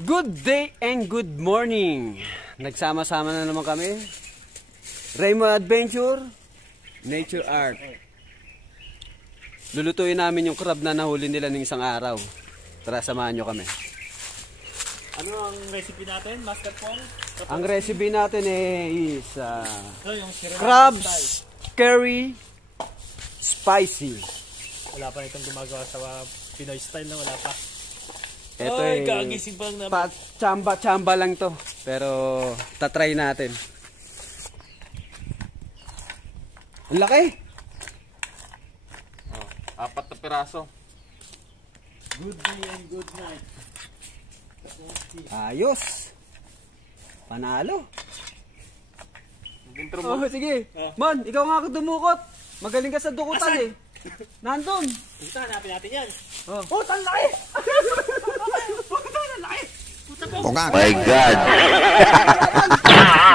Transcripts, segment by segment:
Good day and good morning. Nagsama-sama na naman kami. Raymond Adventure, Nature Art. Lulutuin namin yung crab na nahuli nila ng isang araw. Tara, samahan nyo kami. Ano ang recipe natin, Master Pong? Ang recipe natin is crabs curry spicy. Wala pa itong gumagawa sa Pinoy style na wala pa. Ito ay, kagising pa lang naman. Chamba lang to. Pero tatry natin. Ang laki! Oh, 4 na piraso. Good day and good night. Ayos! Panalo! Intro mo. Oh, sige. Man, ikaw nga dumukot. Magaling ka sa dukutan eh. Nandun. Puta, hanapin natin yan. Oh. Puta, ang laki! Puta, ang laki! Puta po! My God!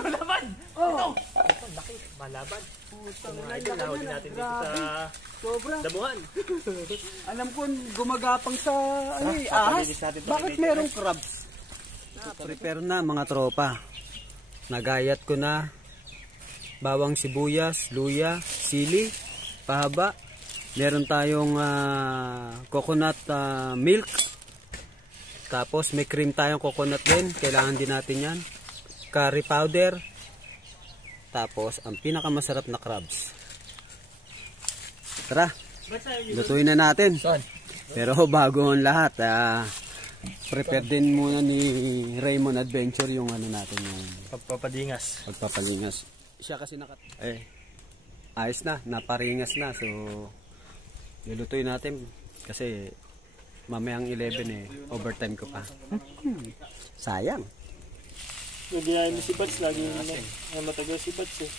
Malaban! Oh! Ito, laki. Malaban. Puta, malaban. Nahuli natin dito sa Sobra. damuhan. Alam ko gumagapang sa ahas. Bakit merong crabs? Prepare na mga tropa. Nagayat ko na bawang sibuyas, luya, sili, pahaba. Meron tayong coconut milk. Tapos may cream tayong coconut din. Kailangan din natin yan. Curry powder. Tapos ang pinakamasarap na crabs. Tara, lutuin na natin. Pero bago ang lahat, prepare din muna ni Raymond Adventure yung ano natin, yung pagpapalingas. Siya kasi ayos na, naparingas na. So, lulutuin natin kasi mamayang 11 overtime ko pa. Sayang. Hindi na si Bats, lagi matagal si Bats eh.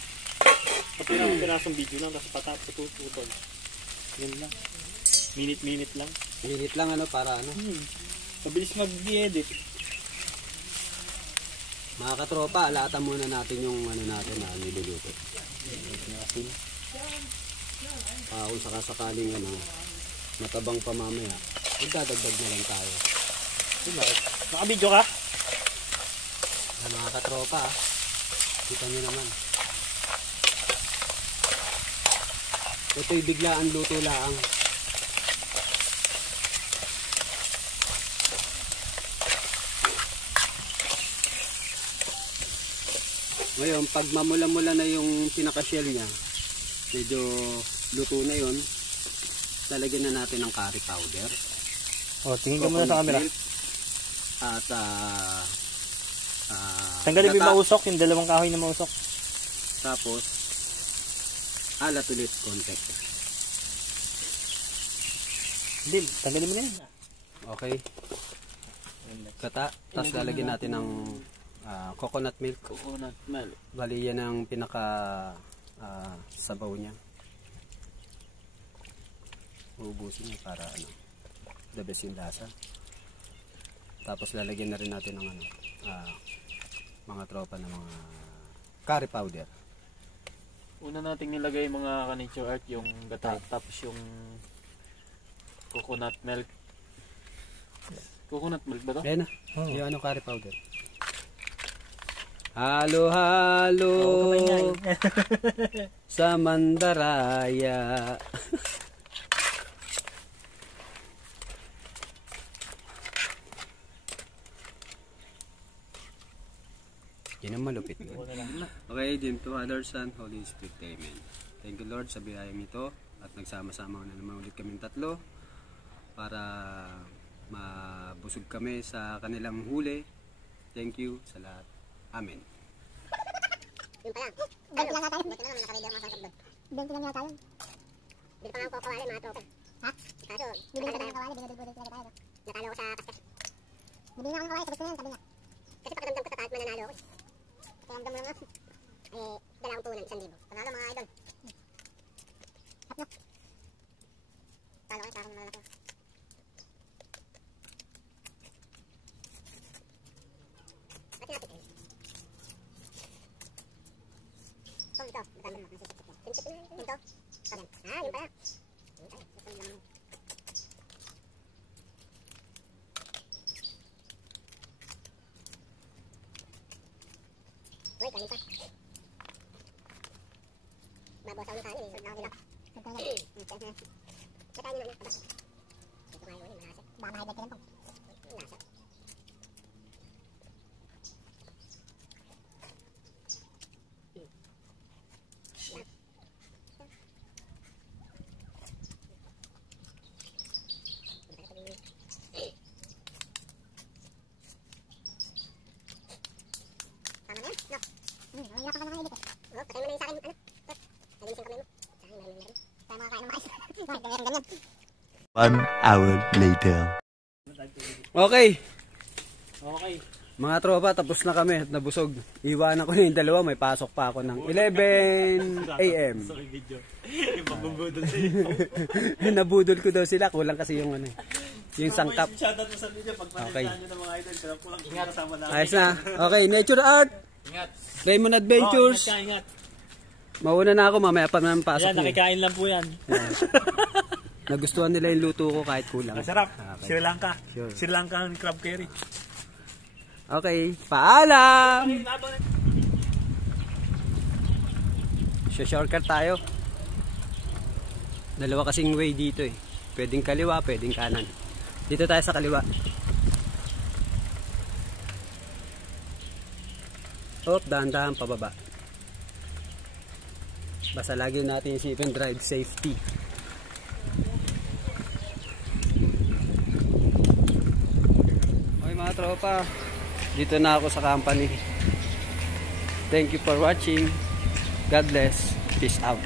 Pati na ang pinasong video lang, tapos patutol. Yan lang. Minute lang. Minute lang para ano. Mabilis mag-edit. Mga katropa, alatan muna natin yung ano natin na niluluto. Kung sakasakaling matabang pa mamaya, magdadagdag na lang tayo. Naka-video ka? Mga katropa, kita nyo naman. Ito'y biglaan luto lang. Ngayon, pag mamula-mula na yung pinaka-shell niya, medyo luto na yun, lalagyan na natin ng curry powder. Tingin ka muna sa camera. At tanggalin mo yung mausok, yung dalawang kahoy na mausok. Tapos alat ulit konti. Hindi, tanggalin mo na yan. Okay. Tapos lalagyan natin ng coconut milk. Bali yan ang pinaka sabaw niya. Uubusin niya para the best yung lasa. Tapos lalagyan na rin natin ng mga tropa na mga curry powder. Una nating nilagay mga ka-nature art yung gata, tapos yung coconut milk. Coconut milk ba to? Ayan na. Yung curry powder. Halo-halo sa mandaraya. Yan ang malupit. Okay, din to Father, Son, Holy Spirit. Amen. Thank you Lord sa biyayang ito at nagsama-sama na naman ulit kaming tatlo para mabusog kami sa kanilang huli. Thank you sa lahat. Amen. Yun pa lang. Bento lang yata yun. Bento na naman nakaready ang mga sangkap doon. Bento lang yata yun. Bili pa nga ako kawali mga tropa. Ha? Kaso, bibili ka ng kawali, binudul-budul talaga tayo. Natalo ko sa kaskas. Bibili na ako ng kawali, sabi ko na yan, sabi niya. Kasi pakadamdam ko sa kahit mananalo ako. Pakadamdam mo lang ako. Dala akong punan, 1,000. Panalo mga idol. Hap na. Talo kayo sa akin malaki. Ba't natin kayo? Ito, magandang mo. Pinsip na yun. Ito. Yun pala. Yun pala. Yun pala. Uy, kanin pa. Babasaw ng kanin eh. Sag na. Saka nyo na aba. Ito nga yun, malasa. Baka mahigad ka lang pong. Malasa. Tama na yan? No. Ang hirap ka naman ulit eh. Oo, patayin mo na yun sa akin. Ano? Nalisin kamay mo. Sa akin, marami na rin. Tayo makakain ng mais. Ganyan. 1 hour later. Okay. Okay. Mga tropa, tapos na kami at nabusog. Iwanan ko na yung dalawa, may pasok pa ako ng 11 AM. Sa video. Yung pagbubudol sa'yo. Nabudol ko daw sila, kulang kasi yung ano, yung sangkap. Shoutout mo sa video. Okay. Pagpasensyahan nyo ng mga idol. Sarap ko lang kasama namin. Ayos na. Okay, Nature Art. Ingat. Raymond Adventures. Ingat. Mauna na ako, mamaya pa naman pasok Yan, niya. nakikain lang po yan. Nagustuhan nila yung luto ko kahit kulang. Masarap. Okay. Sri Lanka. Sure. Sri Lanka ang crab curry. Okay, paalam! Shortcut tayo. Dalawa kasing way dito eh. Pwedeng kaliwa, pwedeng kanan. Dito tayo sa kaliwa. Oh, dahan-dahan pababa. Basta lagi natin isipin drive safety. Okay mga tropa, dito na ako sa company. Thank you for watching. God bless. Peace out.